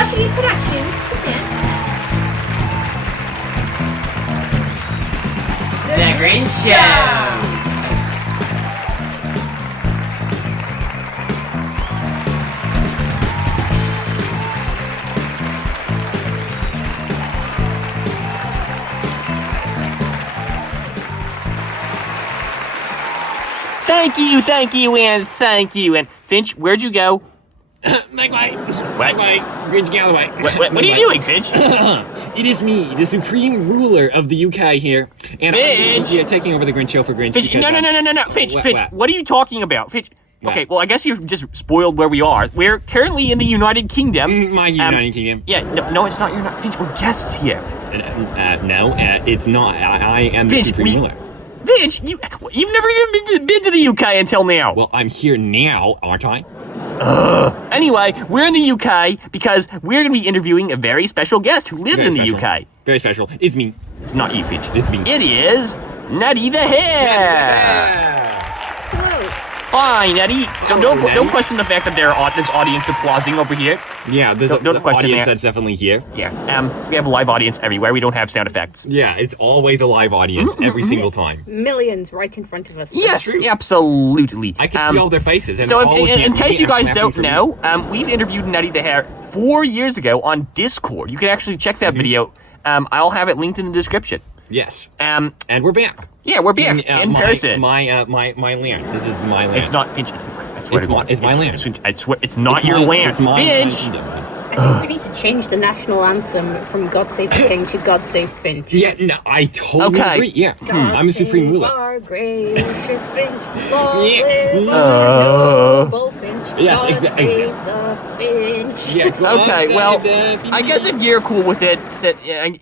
Washington Productions presents The Grinch Show! Thank you. And Finch, where'd you go? Mike White. What? Mike White. Grinch Galloway. What are you doing, Finch? It is me, the supreme ruler of the UK here. And Finch! I'm taking over the Grinch Show for Grinch. Finch, because, no. Finch, what, Finch, what? what are you talking about? Finch, What? okay, well, I guess you've just spoiled where we are. We're currently in the United Kingdom. My United Kingdom. Yeah, no, it's not. You're not. Finch, we're guests here. No, it's not. I am the Finch, supreme ruler. Finch, you've never even been to the UK until now. Well, I'm here now, aren't I? Anyway, we're in the UK because we're going to be interviewing a very special guest who lives Very in the special. UK. Very special. It's me. It's not you, Finch. It's me. It is Nutty the Hare. Hi, Nutty. Don't question the fact that there's audience applauding over here. Yeah, there's Don't an question audience that. that's definitely here. Yeah. We have a live audience everywhere. We don't have sound effects. Yeah, it's always a live audience every single time. Millions right in front of us. Yes, true. absolutely. I can see all their faces. And So, all in case you guys clapping don't for me. know, we've interviewed Nutty the Hare 4 years ago on Discord. You can actually check that video. I'll have it linked in the description. Yes. Um, And we're back. yeah, we're back in person. My land. This is my land. It's not Finch. I swear to God, it's my land. Finch, I swear, it's not It's your my- land. it's my Finch. kingdom. I think we need to change the national anthem from God Save the King to God Save Finch. Yeah, no, I totally Okay. agree. Yeah, God I'm a supreme save ruler. Our gracious Finch. Long Yeah. live Uh. our noble Finch. Yes, God exactly. save the Finch. Yeah, Okay, well, the- I guess if you're cool with it,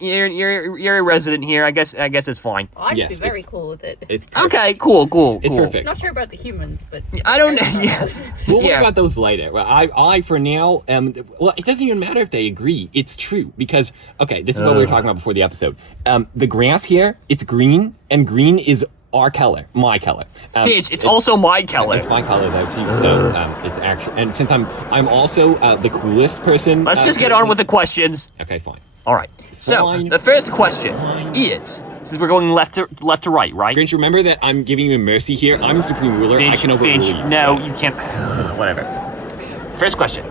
you're a resident here. I guess it's fine. I'd Yes, be very cool with it. It's perfect. Okay, cool. It's perfect. Not sure about the humans, but I don't. very Yeah. close. We'll worry Yeah. about those later. Well, I for now, well, it doesn't even matter if they agree. It's true because, okay, this is what we were talking about before the episode. The grass here, it's green, and green is our color, my color. Finch, it's also my color. It's my color though too. So it's actually, and since I'm also the coolest person. Let's just get on with the questions. Okay, fine. All right. So Fine. the first question is, since we're going left to right, right? Grinch, remember that I'm giving you mercy here. I'm the supreme ruler. I can overrule Finch, you. no, you can't. Whatever. First question.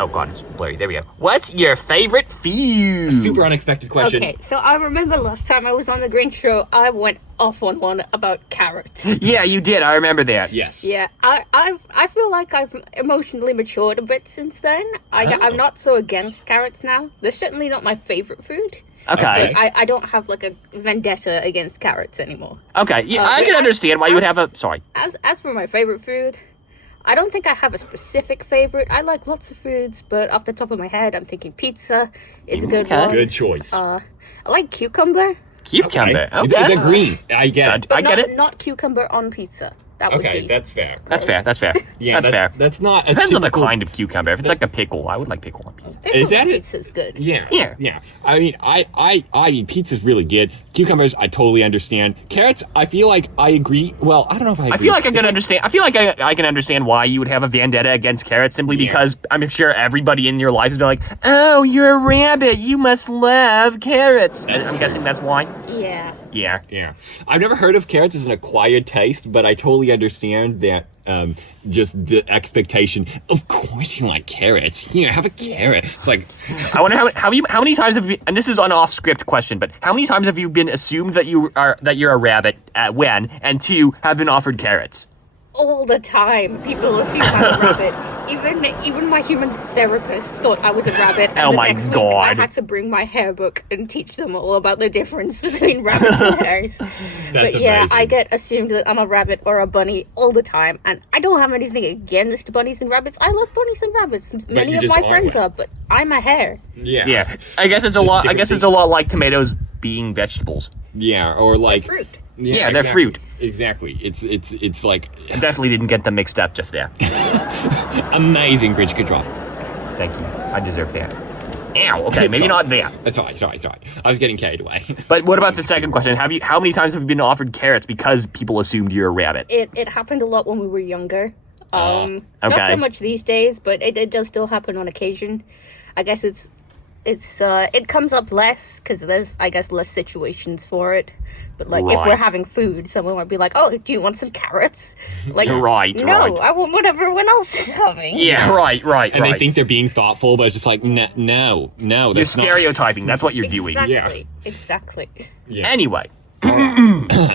Oh God, it's blurry. There we go. What's your favorite food? Super unexpected question. Okay, so I remember last time I was on the Grinch Show, I went off on one about carrots. Yeah, you did. I remember that. Yes. Yeah, I feel like I've emotionally matured a bit since then. I'm not so against carrots now. They're certainly not my favorite food. Okay. I don't have like a vendetta against carrots anymore. Okay. Yeah, I but can understand why you would have a. as- Sorry. As for my favorite food, I don't think I have a specific favorite. I like lots of foods, but off the top of my head, I'm thinking pizza is a good Okay. one. Good choice. I like cucumber, Cucumber. Okay. They're green. I get it. but I get not, it. not cucumber on pizza. That would Okay, be. that's fair. That's fair. Yeah, that's fair. That's not. A Depends on the typical- kind of cucumber. If it's like a pickle, I would like pickle on pizza. Pickle Is that on it? pizza's good. Yeah. Yeah. I mean, I mean, pizza's really good. Cucumbers, I totally understand. Carrots, I feel like I agree. Well, I don't know if I agree. I feel like I can understand. I feel like I can understand why you would have a vendetta against carrots simply Yeah. because I'm sure everybody in your life has been like, "Oh, you're a rabbit. You must love carrots." And I'm guessing that's why. Yeah. Yeah. Yeah. I've never heard of carrots as an acquired taste, but I totally understand that just the expectation. Of course you like carrots. Here, have a carrot. It's like, I wonder how many times have you, and this is an off script question, but how many times have you been assumed that you're a rabbit when, and two, have been offered carrots? All the time, people assume I'm a rabbit. Even my human therapist thought I was a rabbit. And Oh the my next week, I God. had to bring my hair book and teach them all about the difference between rabbits and hares. But yeah, amazing. I get assumed that I'm a rabbit or a bunny all the time, and I don't have anything against bunnies and rabbits. I love bunnies and rabbits. Many you of just my aren't friends one. are, but I'm a hare. yeah. Yeah, I guess it's a lot. I different guess it's a lot like tomatoes being vegetables. Yeah, or like. Fruit. Yeah, they're exactly. fruit. Exactly. It's like I definitely didn't get them mixed up just there. amazing, Grinch. Good job. Thank you. I deserve that. Ow. Okay, maybe not that. That's all right. I was getting carried away. But what about the second question? How many times have you been offered carrots because people assumed you're a rabbit? It happened a lot when we were younger. Not okay. so much these days, but it does still happen on occasion. I guess it comes up less because there's, I guess, less situations for it. But like if we're Right. having food, someone might be like, "Oh, do you want some carrots?" Like, Right, no, right. I want what everyone else is having. Yeah, right. And they think they're being thoughtful, but it's just like, no, you're that's not. stereotyping. That's what you're doing. Exactly. Yeah. Anyway,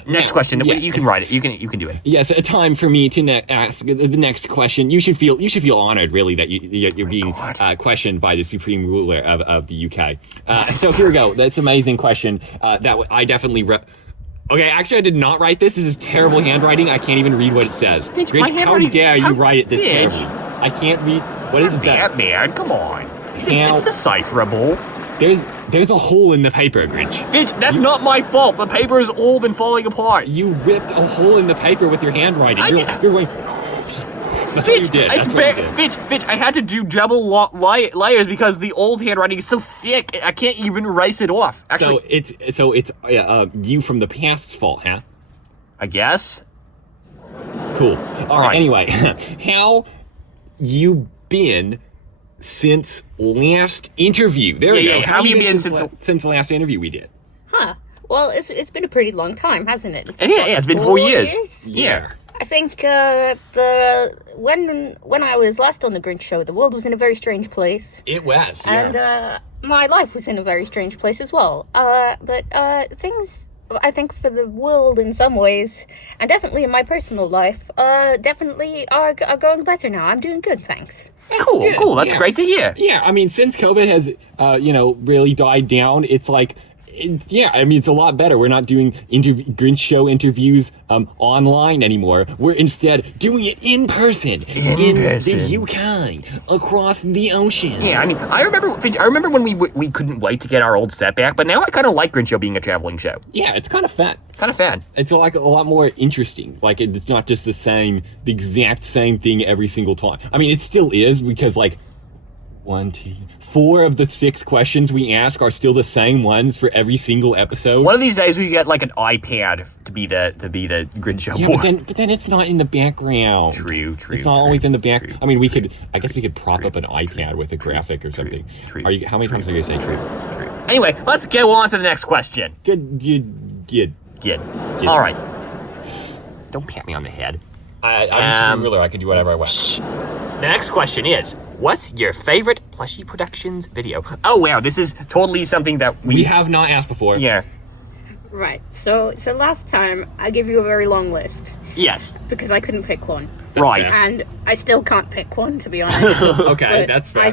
next question. Yeah. You can write it. You can do it. Yes, a time for me to ask the next question. You should feel honored, really, that you're being questioned by the supreme ruler of the UK. So here we go. That's an amazing question. I definitely. Okay, actually, I did not write this. This is terrible handwriting. I can't even read what it says. Finch, my Grinch, how handwriting- dare you how- write it this Finch. terribly? I can't read. What is it? That man, come on. How- It's decipherable. There's a hole in the paper, Grinch. Finch, that's not my fault. The paper has all been falling apart. You ripped a hole in the paper with your handwriting. You're going. That's what you did. That's what you did. Finch, I had to do double layers because the old handwriting is so thick. I can't even erase it off. Actually, So it's you from the past's fault, huh? I guess. Cool. All right. right. Anyway, how you been since last interview? There we Yeah, go. yeah, how have you been since since the last interview we did? Huh. Well, it's been a pretty long time, hasn't it? It's been 4 years. Yeah. I think when I was last on the Grinch Show, the world was in a very strange place, It was. Yeah. and my life was in a very strange place as well. But things, I think, for the world in some ways, and definitely in my personal life, definitely are going better now. I'm doing good, thanks. Cool. That's Yeah. great to hear. Yeah, I mean, since COVID has, really died down, it's like, it's a lot better. We're not doing Grinch Show interviews online anymore. We're instead doing it in person. In the UK, across the ocean. Yeah, I mean, I remember when we couldn't wait to get our old set back, but now I kind of like Grinch Show being a traveling show. Yeah, it's kind of fun. Kind of fan. It's like a lot more interesting. Like it's not just the exact same thing every single time. I mean, it still is because like 1, 2, 4 of the 6 questions we ask are still the same ones for every single episode. One of these days we get like an iPad to be the Grinch Show Yeah, board. but then it's not in the background. True. It's not always in the back. true. I mean, I guess we could prop up an iPad with a graphic or something. true, How many times are you gonna say true? Anyway, let's go on to the next question. Good. Good. All right. Don't pat me on the head. I'm just a ruler. I can do whatever I want. The next question is, what's your favorite Plushie Productions video? Oh wow, this is totally something that We have not asked before. Yeah. Right. So last time I gave you a very long list Yes. because I couldn't pick one, Right. fair. and I still can't pick one, to be honest. Okay, But that's fair. I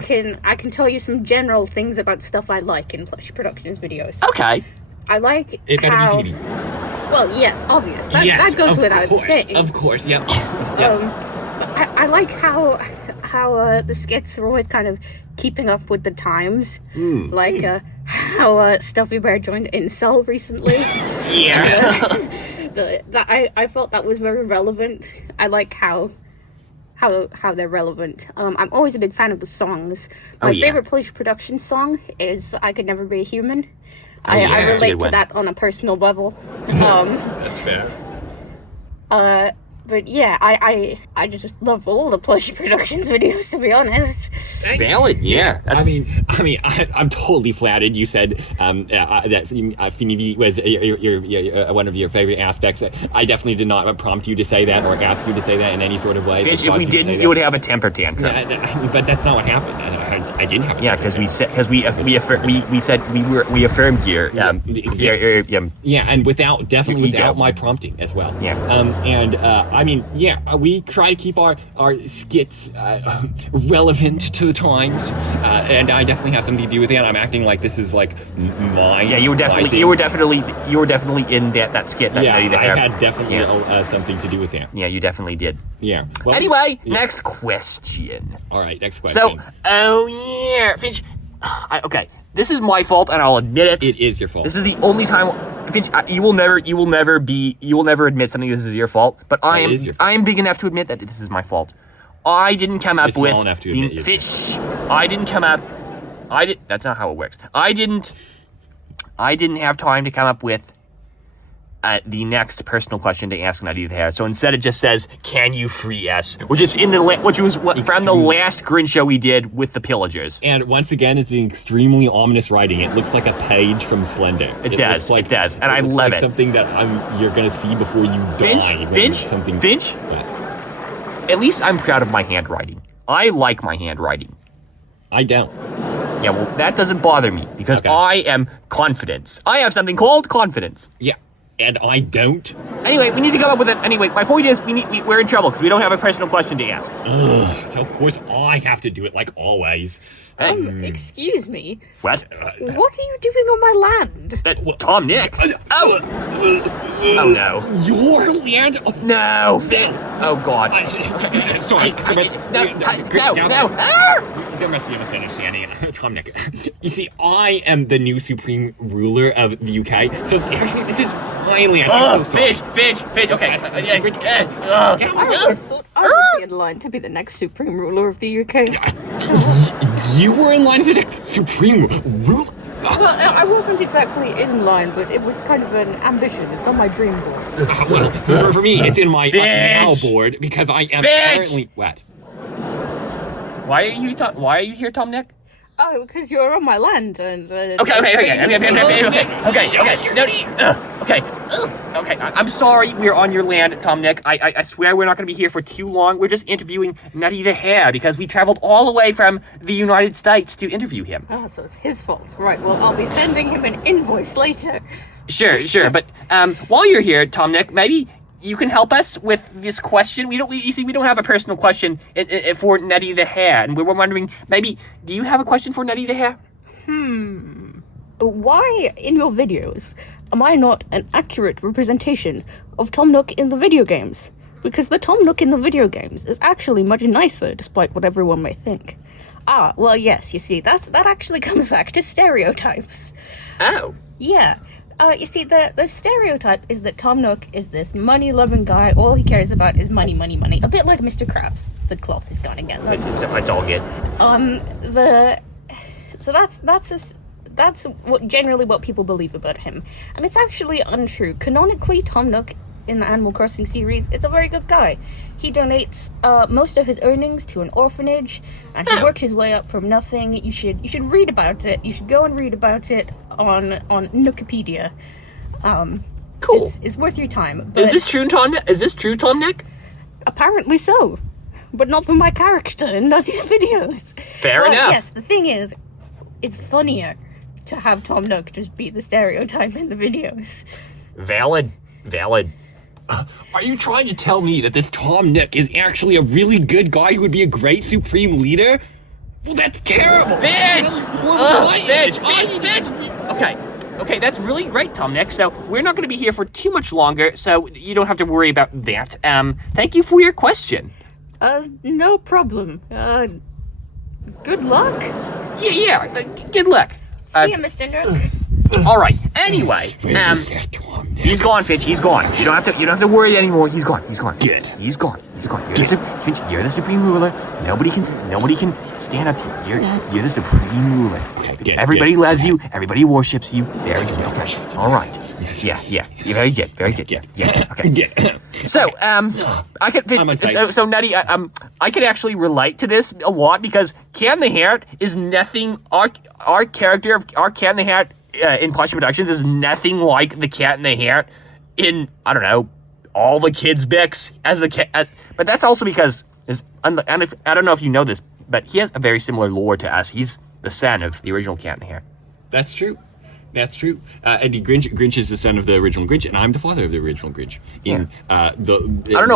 can tell you some general things about stuff I like in Plush Productions videos. Okay. I like It better how. be CBD. Well, yes, obvious. That goes of without course, saying. Of course, yep. But I like how the skits are always kind of keeping up with the times. Like how Stuffy Bear joined Incel recently. Yeah. I felt that was very relevant. I like how they're relevant. I'm always a big fan of the songs. My yeah. favorite Polish production song is "I Could Never Be a Human." I yeah, that's a relate good to one. that on a personal level. That's fair. But yeah, I just love all the Plush Productions videos, to be honest. Valid. Yeah. That's, I'm totally flattered. You said that Finity was your one of your favorite aspects. I definitely did not prompt you to say that or ask you to say that in any sort of way. Finch, if we didn't, you would have a temper tantrum. But that's not what happened. I didn't have. Yeah, because we affirmed your and without ego. my prompting as well. Yeah. We try to keep our skits relevant to the times, and I definitely have something to do with that. I'm acting like this is like mine. Yeah, you were definitely in that skit that night. I had definitely something to do with that. Yeah, you definitely did. Yeah. Well, Anyway, next question. All right, next question. So, Finch, okay, this is my fault, and I'll admit it. It is your fault. This is the only time, Finch. You will never admit something. This is your fault. But I am big enough to admit that this is my fault. I didn't come up You're with small enough to admit Finch. I didn't come up. That's not how it works. I didn't have time to come up with the next personal question to ask Nutty the Hair. So instead, it just says, "Can you free us?" Which is from the last Grinch show we did with the pillagers. And once again, it's an extremely ominous writing. It looks like a page from Slender. It does, and I looks love like it. Something that you're gonna see before you die. Finch. At least I'm proud of my handwriting. I like my handwriting. I don't. Yeah, well, that doesn't bother me because I am confidence. I have something called confidence. Yeah, and I don't. Anyway, we need to come up with it. Anyway, my point is we're in trouble because we don't have a personal question to ask. Ugh, so of course I have to do it like always. Excuse me. What? What are you doing on my land? Tom Nick. Oh no. Your land? No. Oh God. Sorry. No. There must be a misunderstanding. Tom Nick. You see, I am the new supreme ruler of the UK. So actually, this is my land. Oh, Fish. Okay. I always thought I would be in line to be the next supreme ruler of the UK. You were in line for the supreme ruler? Well, I wasn't exactly in line, but it was kind of an ambition. It's on my dream board. Well, for me, it's in my now board because I am currently what? Why are you here, Tom Nick? Oh, because you're on my land and. Okay. I'm sorry we're on your land, Tom Nick. I swear we're not going to be here for too long. We're just interviewing Nutty the Hare because we traveled all the way from the United States to interview him. Oh, so it's his fault. Right, well, I'll be sending him an invoice later. Sure. But while you're here, Tom Nick, maybe you can help us with this question. We don't have a personal question for Nutty the Hare, and we were wondering, maybe, do you have a question for Nutty the Hare? Why, in your videos, am I not an accurate representation of Tom Nook in the video games? Because the Tom Nook in the video games is actually much nicer, despite what everyone may think. Ah, well, yes, you see, that actually comes back to stereotypes. Oh. Yeah. You see, the stereotype is that Tom Nook is this money-loving guy. All he cares about is money. A bit like Mr. Krabs. The cloth is gone again. It's all good. So that's generally what people believe about him. And it's actually untrue. Canonically, Tom Nook in the Animal Crossing series is a very good guy. He donates most of his earnings to an orphanage, and he worked his way up from nothing. You should read about it. You should go and read about it on Nookipedia. Cool. It's worth your time. But Is this true, Tom Nick? apparently so, but not for my character in Nutty's videos. Fair enough. Yes, the thing is, it's funnier to have Tom Nook just be the stereotype in the videos. Valid. Are you trying to tell me that this Tom Nick is actually a really good guy who would be a great supreme leader? Well, that's terrible. Bitch! Okay, that's really great, Tom Nick. So we're not going to be here for too much longer, so you don't have to worry about that. Thank you for your question. No problem. Good luck. Yeah, good luck. See ya, Mr. Nook. All right. Anyway, Where's that Tom Nick? he's gone, Finch. He's gone. You don't have to worry anymore. He's gone. Good. He's gone. Finch, you're the supreme ruler. Nobody can stand up to you. You're the supreme ruler. Okay, good. Everybody loves you. Everybody worships you. Very good. Okay. All right. Yes. Yeah. You're very good. Yeah. Okay. Yeah. So, I could, I'm on face. so Nutty, I could actually relate to this a lot because Can the Hare is nothing. Our character of our Can the Hare in Plush Productions is nothing like the Cat in the Hat in, I don't know, all the kids' books but that's also because I don't know if you know this, but he has a very similar lore to us. He's the son of the original Cat in the Hat. That's true. And Grinch is the son of the original Grinch, and I'm the father of the original Grinch. I don't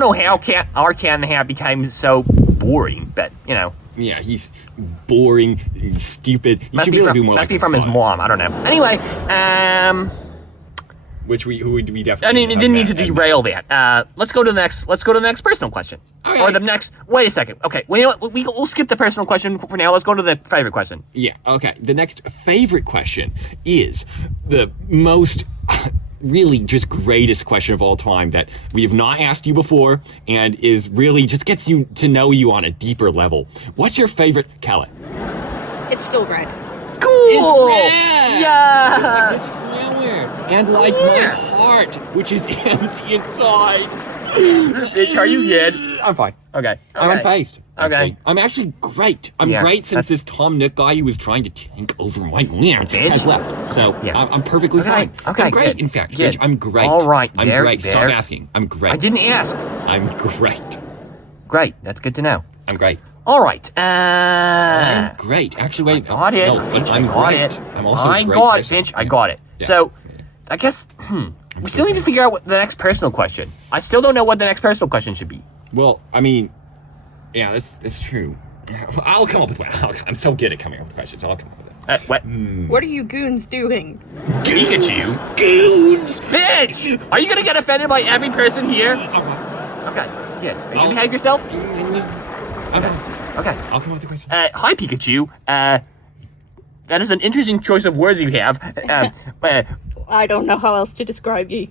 know how our Cat in the Hat became so boring, but you know. Yeah, he's boring and stupid. He should be able to do more. Must be from his mom. I don't know. Anyway, who would we definitely? I mean, it didn't need to derail that. Let's go to the next personal question. Okay. Or the next. Wait a second. Okay. Well, you know what? We'll skip the personal question for now. Let's go to the favorite question. Yeah. Okay. The next favorite question is the most. Really just greatest question of all time that we have not asked you before and is really just gets you to know you on a deeper level. What's your favorite color? It's still red. Cool. It's red. Yeah. It's flower. And like my heart, which is empty inside. Bitch, are you good? I'm fine. Okay. I'm unfazed. Okay. Actually. I'm actually great. I'm Yeah, great that's- since this Tom Nook guy who was trying to take over my land Bitch. has left. So Yeah. I'm perfectly Okay, fine. okay, I'm great, good, in fact. good. Bitch, I'm great. All right, I'm there, great. Stop there. asking. I'm great. I didn't ask. I'm great. Great. That's good to know. I'm great. All right. I'm great. Actually, wait. Got it. No, Finch, I'm I got great. it. I'm also I a great got it, person. Finch. I got it. Yeah. So, I guess, we still need to figure out what the next personal question. I still don't know what the next personal question should be. Well, I mean, yeah, that's true. I'll come up with one. I'm so good at coming up with questions. I'll come up with it. What? What are you goons doing? Pikachu? Goons! Finch! Are you gonna get offended by every person here? Okay, good. Are you gonna behave yourself? Okay. Okay. I'll come up with the question. Hi, Pikachu. That is an interesting choice of words you have. I don't know how else to describe you.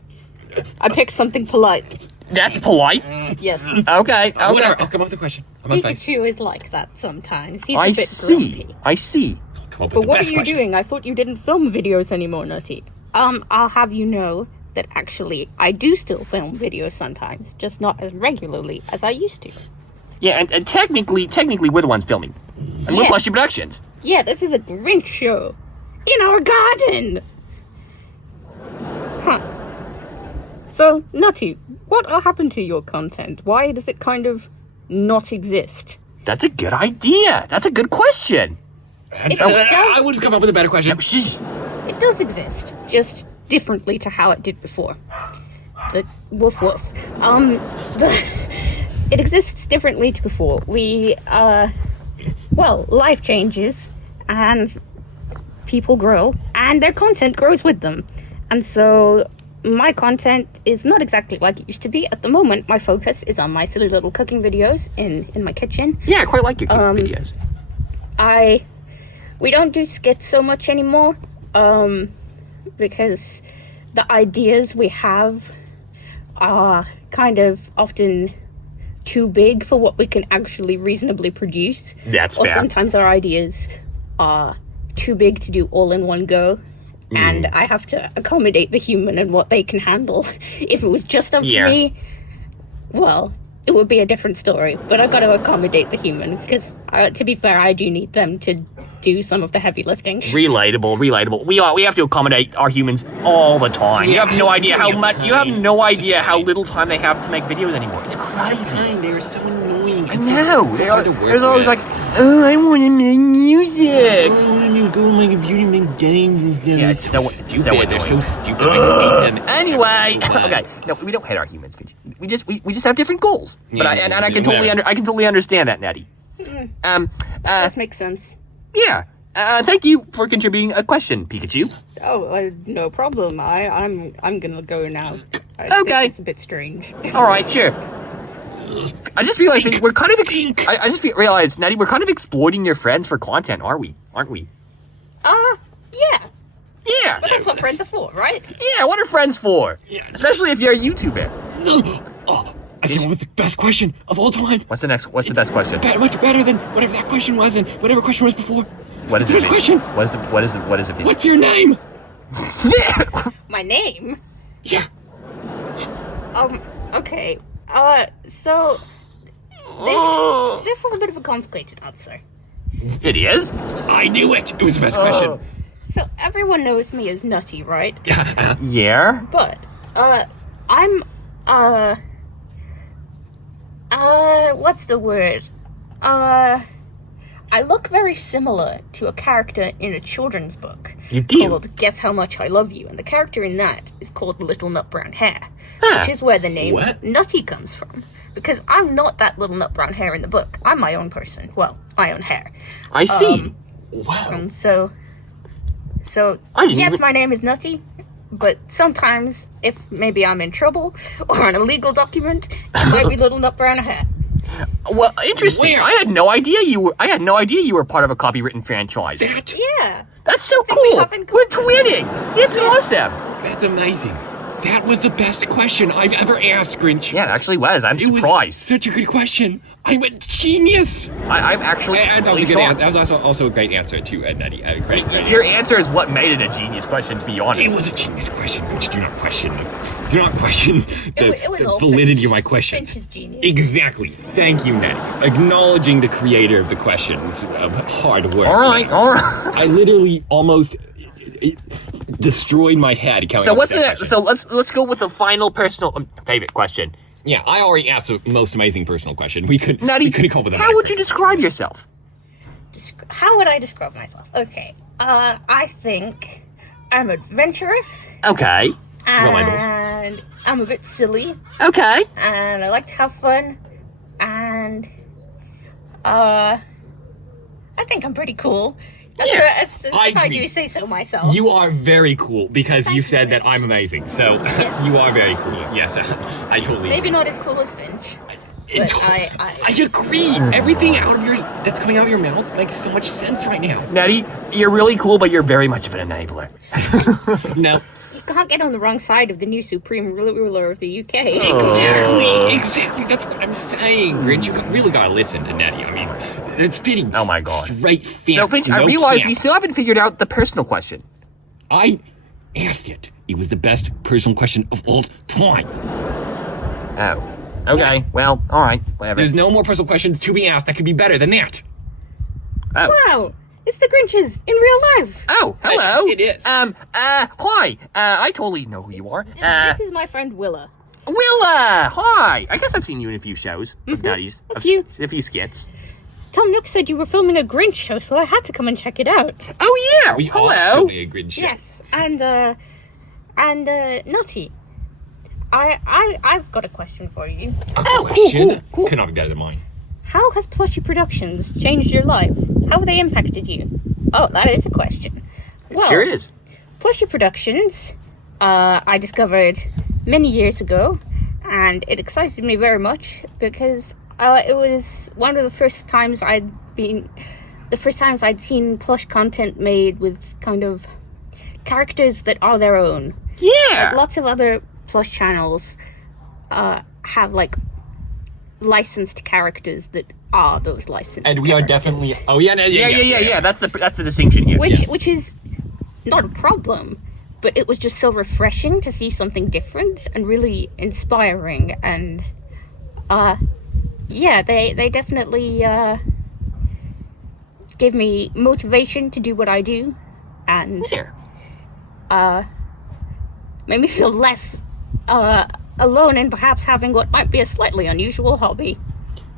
I picked something polite. That's polite. Yes. Okay, okay. Whatever. I'll come up with the question. I'm unfazed. Pikachu is like that sometimes. He's a I bit see. grumpy. I see. Come up with But the what best are you question. doing? I thought you didn't film videos anymore, Nutty. I'll have you know that actually I do still film videos sometimes, just not as regularly as I used to. Yeah, and technically, we're the ones filming. And we're Yeah. Plushy Productions. Yeah, this is a Grinch show. In our garden! Huh. So, Nutty, what happened to your content? Why does it kind of not exist? That's a good idea. That's a good question. I would have come up with a better question. Shh. It does exist, just differently to how it did before. The woof woof. It exists differently to before. Life changes, and people grow, and their content grows with them. And so, my content is not exactly like it used to be. At the moment, my focus is on my silly little cooking videos in my kitchen. Yeah, I quite like your cooking videos. We don't do skits so much anymore, because the ideas we have are kind of often too big for what we can actually reasonably produce. That's Or fair. sometimes our ideas are too big to do all in one go. And I have to accommodate the human and what they can handle. If it was just up Yeah. to me, well, it would be a different story. But I've got to accommodate the human, because, to be fair, I do need them to do some of the heavy lifting. Relatable. We have to accommodate our humans all the time. You have no idea how much. You have no idea how little time they have to make videos anymore. It's crazy. They're so annoying. I know. So hard to work There's always with. like, oh, I want to make music. I go on my computer and make games and stuff. Yeah, it's so stupid. They're so annoying. stupid. I hate them. Anyway, So bad. okay. No, we don't hate our humans. We just have different goals. But Yeah, I can totally whatever. I can totally understand that, Natty. This makes sense. Yeah. Thank you for contributing a question, Pikachu. Oh, no problem. I'm gonna go now. Okay. This is a bit strange. All right, sure. I just realized we're kind of. I just realized, Natty, we're kind of exploiting your friends for content, aren't we? Yeah. Yeah. But that's what friends are for, right? Yeah. What are friends for? Yeah. Especially if you're a YouTuber. Oh, I came up with the best question of all time. What's the best question? Much better than whatever that question was and whatever question was before. What is It's it? the best question. What is it? What's your name? My name? Yeah. Okay. So this is a bit of a complicated answer. It is. I knew it. It was the best question. So everyone knows me as Nutty, right? Yeah. Yeah. But I'm what's the word? I look very similar to a character in a children's book. You do? Called Guess How Much I Love You, and the character in that is called Little Nut Brown Hare, Huh. which is where the name What? Nutty comes from. Because I'm not that little nut brown hare in the book. I'm my own person. Well, my own hair. I see. Wow. And so I didn't yes, even- my name is Nutty, but sometimes if maybe I'm in trouble or on a legal document, it might be Little Nut Brown Hare. Well, interesting. Where? I had no idea you were part of a copywritten franchise. Yeah. That's so think we cool. have in We're twinning. It's awesome. That's amazing. That was the best question I've ever asked, Grinch. Yeah, it actually was. I'm It was surprised. such a good question. I'm a genius. I'm actually And that was a completely good shocked. That was also a great answer too, Nutty. Great. Your answer is what made it a genius question, to be honest. It was a genius question, Grinch. Do not question It was the all validity Finch. of my question. Finch's genius. Exactly. Thank you, Nettie. Acknowledging the creator of the questions. Hard work. All right. I literally almost destroyed my head. So what's the? So let's go with the final personal favorite question. Yeah, I already asked the most amazing personal question. We couldn't come up with a how better would you question. describe yourself? How would I describe myself? Okay. I think I'm adventurous Okay. and I'm a bit silly Okay. and I like to have fun and I think I'm pretty cool. That's Yeah, right, I if I agree. do say so myself. You are very cool because you said that I'm amazing. So Yes. you are very cool. Yes, I totally Maybe not as cool as Finch. It's- But I agree. Everything that's coming out of your mouth makes so much sense right now. Nettie, you're really cool, but you're very much of an enabler. No. You can't get on the wrong side of the new supreme ruler of the UK. Exactly. That's what I'm saying, Grinch. You really gotta listen to Nettie. I mean, it's spitting. Oh my God. Straight facts. So, Finch, I no realize cap. we still haven't figured out the personal question. I asked it. It was the best personal question of all time. Oh. Okay. Well, all right. Whatever. There's no more personal questions to be asked that could be better than that. Oh. Wow, it's the Grinches in real life. Oh, hello. It is. Hi. I totally know who you are. This is my friend Willa. Willa. Hi. I guess I've seen you in a few shows of Nutties. A few. A few skits. Tom Nook said you were filming a Grinch show, so I had to come and check it out. Oh yeah. We are hello. filming a Grinch show. Yes, and Nutty, I've got a question for you. Oh, Question cool. could not be better than mine. How has Plushy Productions changed your life? How have they impacted you? Oh, that is a question. Well, Sure is. Plushy Productions, I discovered many years ago, and it excited me very much because it was one of the first times I'd seen plush content made with kind of characters that are their own. Yeah. Like lots of other plush channels have like licensed characters that are those licensed And we are characters. definitely. Oh yeah, Yeah. That's the distinction here. which Yes. which is not a problem, but it was just so refreshing to see something different and really inspiring. And yeah, they definitely gave me motivation to do what I do, and Here. made me feel less alone in perhaps having what might be a slightly unusual hobby.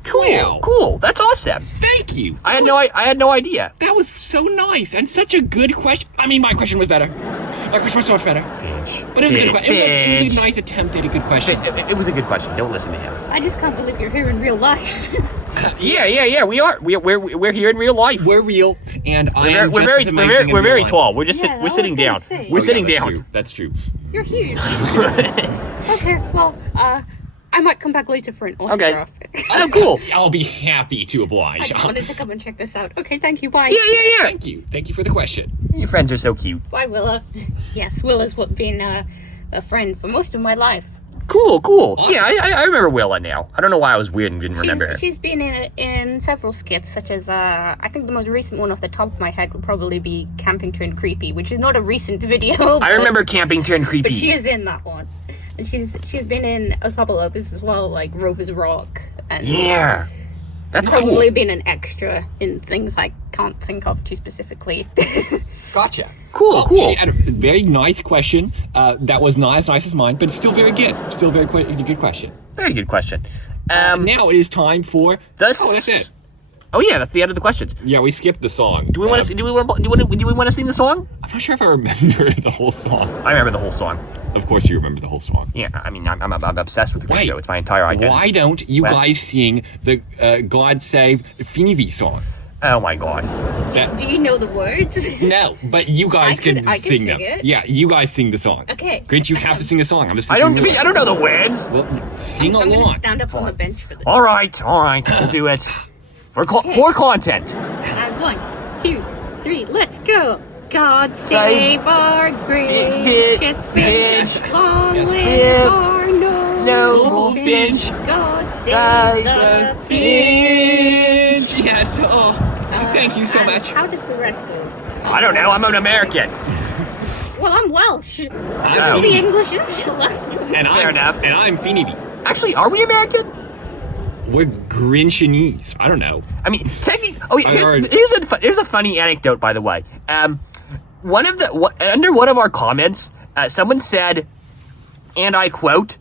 Cool. Wow. Cool. That's awesome. Thank you. I had no idea. That was so nice and such a good question. I mean, my question was better. My question was so much better. But it was a good question. It was a nice attempt at a good question. It was a good question. Don't listen to him. I just can't believe you're here in real life. Yeah. We are. We're here in real life. We're real, and I am We're just very as amazing in we're very real life. tall. We're just Yeah, we're sitting I was down. gonna say. We're Oh, sitting that's down. True. That's true. You're huge. Okay, well, I might come back later for an Okay. autograph. Oh, cool. I'll be happy to I oblige. just wanted to come and check this out. Okay, thank you. Bye. Yeah. Thank you. Thank you for the question. Your friends are so cute. Bye, Willa. Yes, Willa's been a friend for most of my life. Cool. Awesome. Yeah, I remember Willa now. I don't know why I was weird and didn't remember her. She's been in several skits, such as I think the most recent one off the top of my head would probably be Camping Turned Creepy, which is not a recent video. I remember Camping Turned Creepy. but she is in that one, and she's been in a couple others as well, like Rover's Rock, and Yeah. That's cool. probably been an extra in things I can't think of too specifically. Gotcha. Cool. She had a very nice question. That was not as nice as mine, but it's still very good. Still very good question. Very good question. Now it is time for. This. Oh, that's it. Oh yeah, that's the end of the questions. Yeah, we skipped the song. Do we want to? Do we want to sing the song? I'm not sure if I remember the whole song. I remember the whole song. Of course, you remember the whole song. Yeah, I mean, I'm obsessed with the Grinch Wait, Show. It's my entire identity. Why don't you What? guys sing the God Save Finivi song? Oh my God. Do you know the words? No, but you guys I can can sing sing them. it. Yeah, you guys sing the song. Okay. Grinch, you have to sing the song. I'm just. I don't know the words. Well, sing I'm along. gonna stand up on the bench for this. All right, we'll do it for content. And 1, 2, 3, let's go. God save our gracious Finch. Finch. Long Yes. live our noble Finch. God Save save the Finch. Yes. Oh, thank you so and much. How does the rest go? I don't know. I'm an American. Well, I'm Welsh. I'm Oh. The Phoebe. English language. And Fair I'm, enough. And I'm Phoebe. Actually, are we American? We're Grinchanese. I don't know. I mean, technically. Oh, I heard- here's a funny anecdote, by the way. Under one of our comments, someone said, and I quote,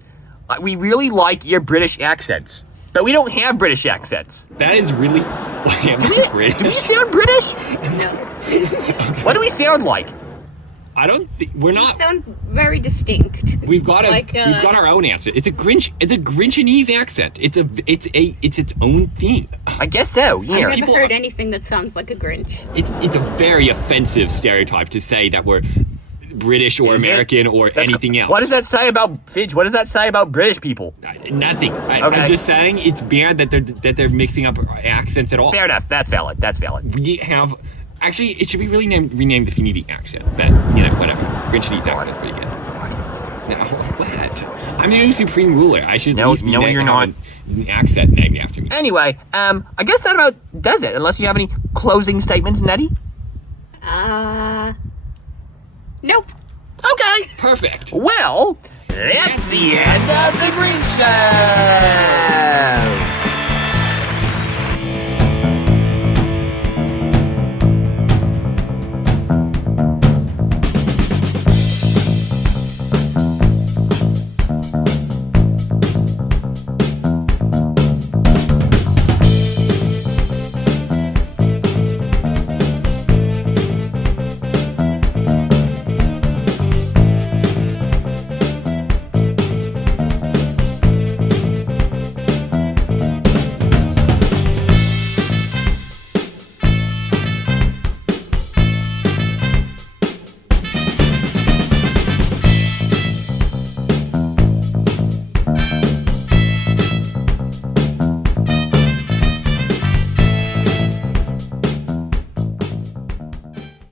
"We really like your British accents, but we don't have British accents. That is really. Am Do I we, do we British? sound British? No. What do we sound like? I don't think we're You not. sound very distinct. We've got like, we've got our own accent. It's a Grinchanese accent. It's its own thing. I guess so. I've Yeah. never people- heard anything that sounds like a Grinch. It's a very offensive stereotype to say that we're British or Is it? American or That's- anything else. What does that say about Finch? What does that say about British people? Nothing. Okay. I'm just saying it's bad that they're mixing up accents at all. Fair enough. That's valid. That's valid. We have. Actually, it should be renamed the Phoebe accent, but whatever. Grinchanese accent's pretty good. No, what? I'm the new supreme ruler. I should No, at least no, you're have an accent named after me. Anyway, I guess that about does it. Unless you have any closing statements, Nettie. Nope. Okay. Perfect. Well, that's the end of the Grinch Show.